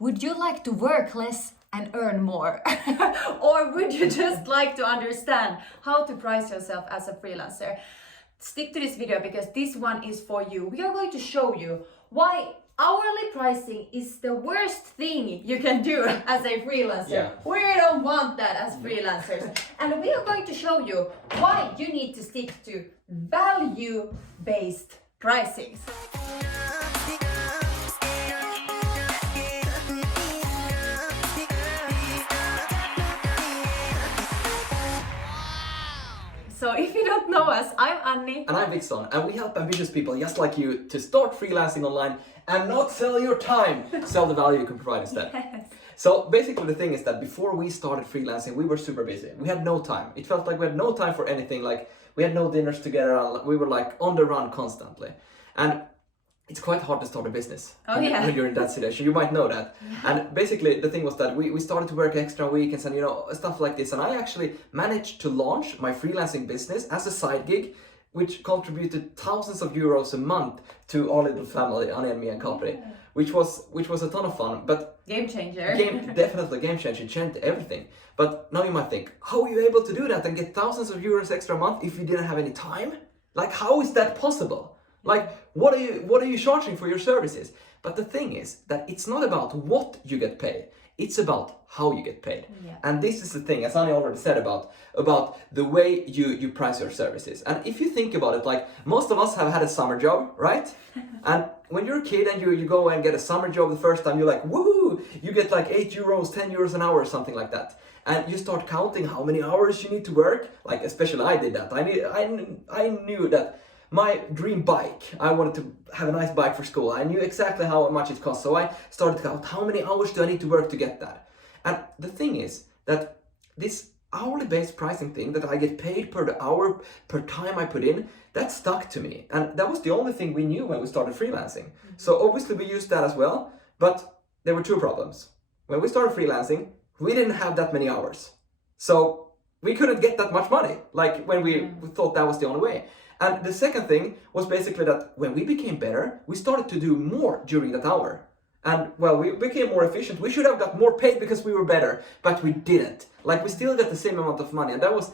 Would you like to work less and earn more? Or would you just like to understand how to price yourself as a freelancer? Stick to this video because this one is for you. We are going to show you why hourly pricing is the worst thing you can do as a freelancer. Yeah. We don't want that as freelancers. And we are going to show you why you need to stick to value-based pricing. So if you don't know us, I'm Anni. And I'm Vixon, and we help ambitious people just like you to start freelancing online and not sell your time, sell the value you can provide instead. Yes. So basically the thing is that before we started freelancing, we were super busy. We had no time. It felt like we had no time for anything, like we had no dinners together, we were like on the run constantly. And it's quite hard to start a business when you're in that situation. You might know that. Yeah. And basically the thing was that we started to work extra weekends and stuff like this. And I actually managed to launch my freelancing business as a side gig, which contributed thousands of euros a month to our little family, Anni and me and Capri, which was a ton of fun. But game changer. Definitely game changer, changed everything. But now you might think, how are you able to do that and get thousands of euros extra a month if you didn't have any time? Like, how is that possible? Like, what are you charging for your services? But the thing is that it's not about what you get paid. It's about how you get paid. Yeah. And this is the thing, as Anni already said, about the way you price your services. And if you think about it, like most of us have had a summer job, right? And when you're a kid and you go and get a summer job the first time, you're like, woohoo! You get like 8 euros, 10 euros an hour or something like that. And you start counting how many hours you need to work. Like, especially I did that. I knew that my dream bike, I wanted to have a nice bike for school. I knew exactly how much it cost. So I started to count how many hours do I need to work to get that. And the thing is that this hourly based pricing thing that I get paid per the hour, per time I put in, that stuck to me. And that was the only thing we knew when we started freelancing. So obviously we used that as well, but there were two problems. When we started freelancing, we didn't have that many hours. So we couldn't get that much money, like when we thought that was the only way. And the second thing was basically that when we became better, we started to do more during that hour. And well, we became more efficient. We should have got more paid because we were better, but we didn't. Like, we still got the same amount of money, and that was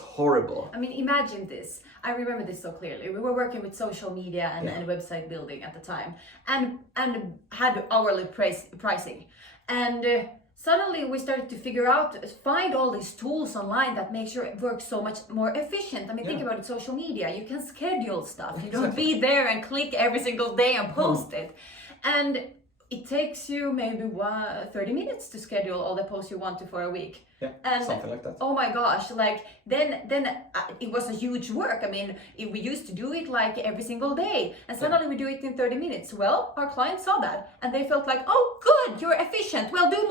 horrible. I mean, imagine this. I remember this so clearly. We were working with social media and website building at the time, and had hourly pricing. And suddenly we started to find all these tools online that make sure it works so much more efficient. I mean, think about it, social media, you can schedule stuff. You don't be there and click every single day and post it. And it takes you maybe 30 minutes to schedule all the posts you want to for a week. Yeah, and something like that. Oh my gosh, like then it was a huge work. I mean, we used to do it like every single day, and suddenly we do it in 30 minutes. Well, our clients saw that and they felt like, oh good, you're efficient. Well, do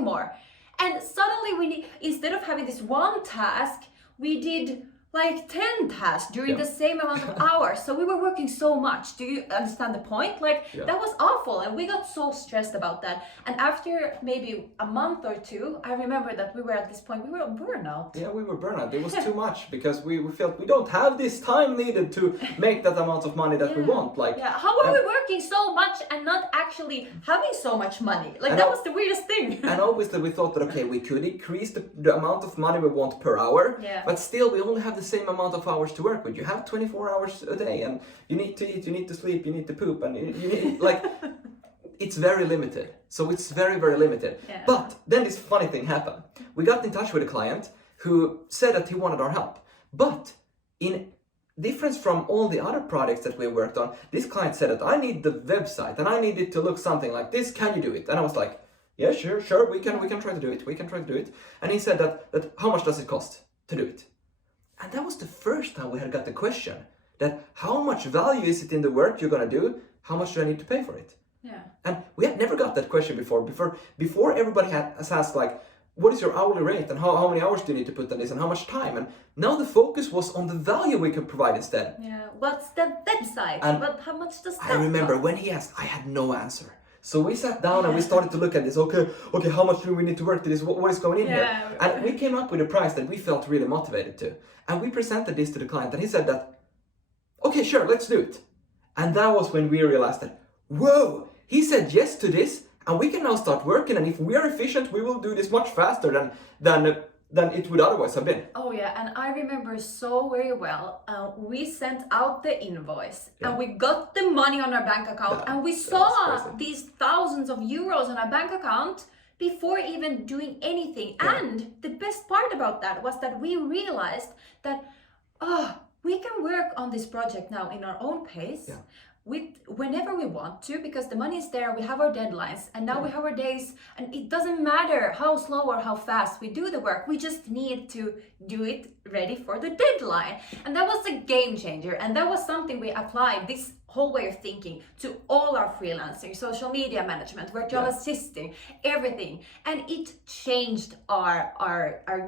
more. And suddenly instead of having this one task, we did like 10 tasks during the same amount of hours. So we were working so much. Do you understand the point? Like, that was awful. And we got so stressed about that. And after maybe a month or two, I remember that we were at this point, we were on burnout. Yeah, we were burnout. It was too much because we felt we don't have this time needed to make that amount of money that we want. Like, how are we working so much and not actually having so much money? Like, that was the weirdest thing. And obviously we thought that, okay, we could increase the amount of money we want per hour, but still we only have the same amount of hours to work with. You have 24 hours a day, and you need to eat, you need to sleep, you need to poop, and you need, like, it's very limited. So it's very, very limited. Yeah. But then this funny thing happened. We got in touch with a client who said that he wanted our help. But in difference from all the other projects that we worked on, this client said that I need the website and I need it to look something like this. Can you do it? And I was like, yeah, sure, we can try to do it. And he said that how much does it cost to do it? And that was the first time we had got the question that how much value is it in the work you're gonna do? How much do I need to pay for it? Yeah. And we had never got that question before. Before everybody has asked like, what is your hourly rate and how many hours do you need to put on this and how much time? And now the focus was on the value we could provide instead. Yeah. What's the website? But how much does that I remember cost? when he asked, I had no answer. So we sat down and we started to look at this. Okay, how much do we need to work to this? What is going in here? And we came up with a price that we felt really motivated to. And we presented this to the client and he said that, okay, sure, let's do it. And that was when we realized that, whoa, he said yes to this and we can now start working, and if we are efficient, we will do this much faster than it would otherwise have been. Oh yeah, and I remember so very well. We sent out the invoice, and we got the money on our bank account, and we saw these thousands of euros on our bank account before even doing anything. And the best part about that was that we realized that we can work on this project now in our own pace. Whenever we want to, because the money is there, we have our deadlines, and now we have our days, and it doesn't matter how slow or how fast we do the work, we just need to do it ready for the deadline. And that was a game changer, and that was something we applied, this whole way of thinking, to all our freelancing, social media management, virtual assisting, everything, and it changed our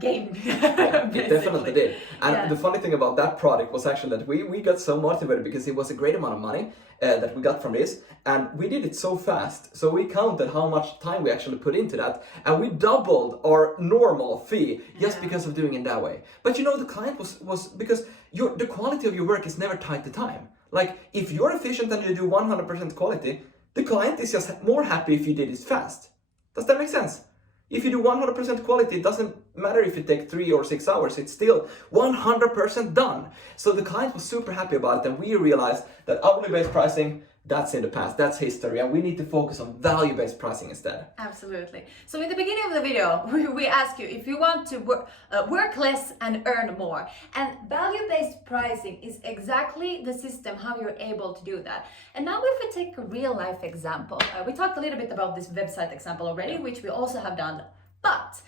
game. It definitely did. And the funny thing about that product was actually that we got so motivated because it was a great amount of money that we got from this, and we did it so fast, so we counted how much time we actually put into that, and we doubled our normal fee just because of doing it that way. But you know, the client was because the quality of your work is never tied to time. Like, if you're efficient and you do 100% quality, the client is just more happy if you did it fast. Does that make sense? If you do 100% quality, it doesn't matter if it takes 3 or 6 hours, it's still 100% done. So the client was super happy about it, and we realized that hourly-based pricing, that's in the past, that's history, and we need to focus on value-based pricing instead. Absolutely. So in the beginning of the video, we ask you if you want to work less and earn more. And value-based pricing is exactly the system how you're able to do that. And now if we take a real-life example, we talked a little bit about this website example already, which we also have done, but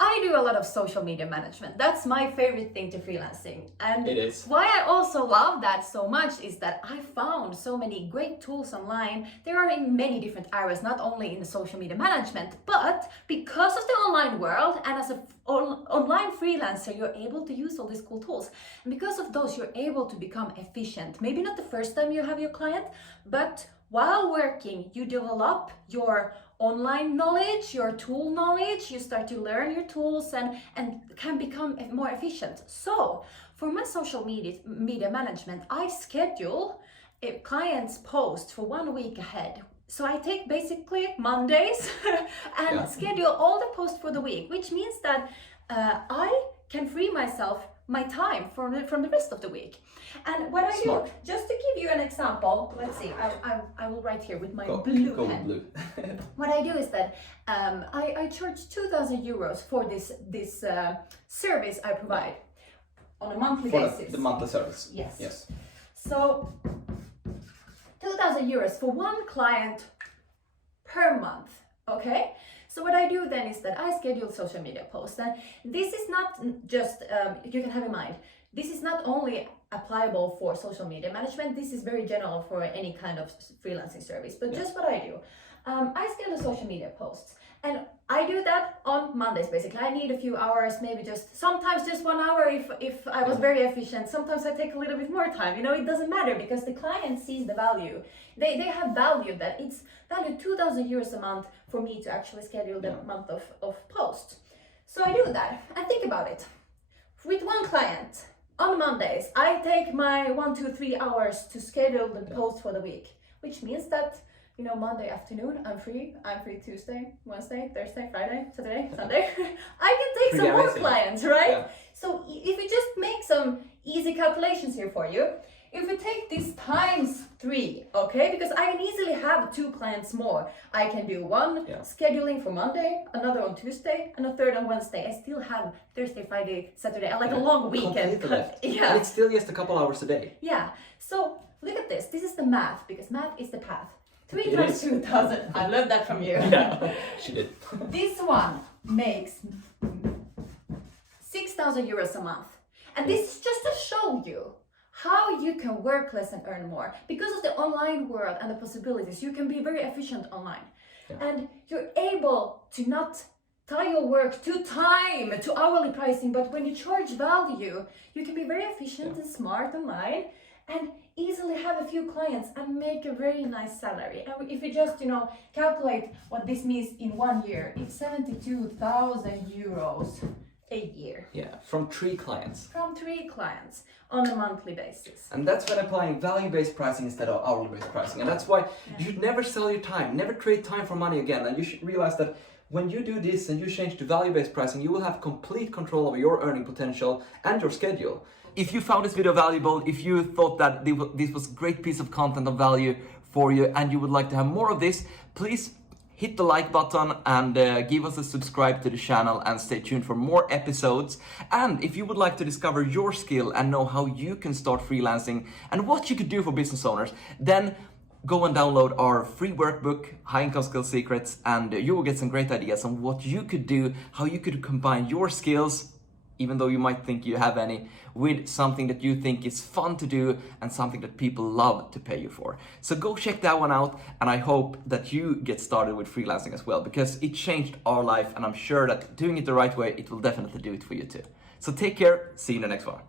I do a lot of social media management. That's my favorite thing to freelancing. And it is. Why I also love that so much is that I found so many great tools online. There are in many different areas, not only in the social media management, but because of the online world and as an online freelancer, you're able to use all these cool tools. And because of those, you're able to become efficient. Maybe not the first time you have your client, but while working, you develop your online knowledge, your tool knowledge, you start to learn your tools and can become more efficient. So for my social media management, I schedule a client's post for 1 week ahead. So I take basically Mondays and schedule all the posts for the week, which means that I can free my time from the rest of the week. And what I do, just to give you an example, let's see, I will write here with my blue pen. Blue. What I do is that I charge 2,000 euros for this service I provide on a monthly basis. The monthly service. Yes. So 2,000 euros for one client per month, okay? So what I do then is that I schedule social media posts, and this is not just, you can have in mind, this is not only applicable for social media management, this is very general for any kind of freelancing service, but just what I do. I schedule social media posts, and I do that on Mondays basically. I need a few hours, maybe sometimes just 1 hour if I was very efficient. Sometimes I take a little bit more time, you know, it doesn't matter because the client sees the value. They have value that it's valued 2,000 euros a month for me to actually schedule the month of posts. So I do that and think about it. With one client, on Mondays, I take my 1, 2, 3 hours to schedule the post for the week, which means that, you know, Monday afternoon, I'm free Tuesday, Wednesday, Thursday, Friday, Saturday, Sunday. I can take some more clients, right? Yeah. So if we just make some easy calculations here for you, if we take this times 3, okay, because I can easily have 2 clients more. I can do one scheduling for Monday, another on Tuesday, and a third on Wednesday. I still have Thursday, Friday, Saturday, like a long weekend. And it's still just a couple hours a day. Yeah, so look at this. This is the math, because math is the path. 3 times 2,000. I love that from you. Yeah, she did. This one makes 6,000 euros a month. And this is just to show you how you can work less and earn more. Because of the online world and the possibilities, you can be very efficient online. And you're able to not tie your work to time, to hourly pricing, but when you charge value, you can be very efficient and smart online and easily have a few clients and make a very nice salary. And if you just, you know, calculate what this means in 1 year, it's 72,000 euros A year. Yeah, from 3 clients. From 3 clients on a monthly basis. And that's when applying value-based pricing instead of hourly-based pricing. And that's why you should never sell your time, never trade time for money again. And you should realize that when you do this and you change to value-based pricing, you will have complete control over your earning potential and your schedule. If you found this video valuable, if you thought that this was a great piece of content of value for you and you would like to have more of this, please hit the like button and give us a subscribe to the channel and stay tuned for more episodes. And if you would like to discover your skill and know how you can start freelancing and what you could do for business owners, then go and download our free workbook, High Income Skill Secrets, and you will get some great ideas on what you could do, how you could combine your skills, even though you might think you have any, with something that you think is fun to do and something that people love to pay you for. So go check that one out, and I hope that you get started with freelancing as well, because it changed our life, and I'm sure that doing it the right way, it will definitely do it for you too. So take care, see you in the next one.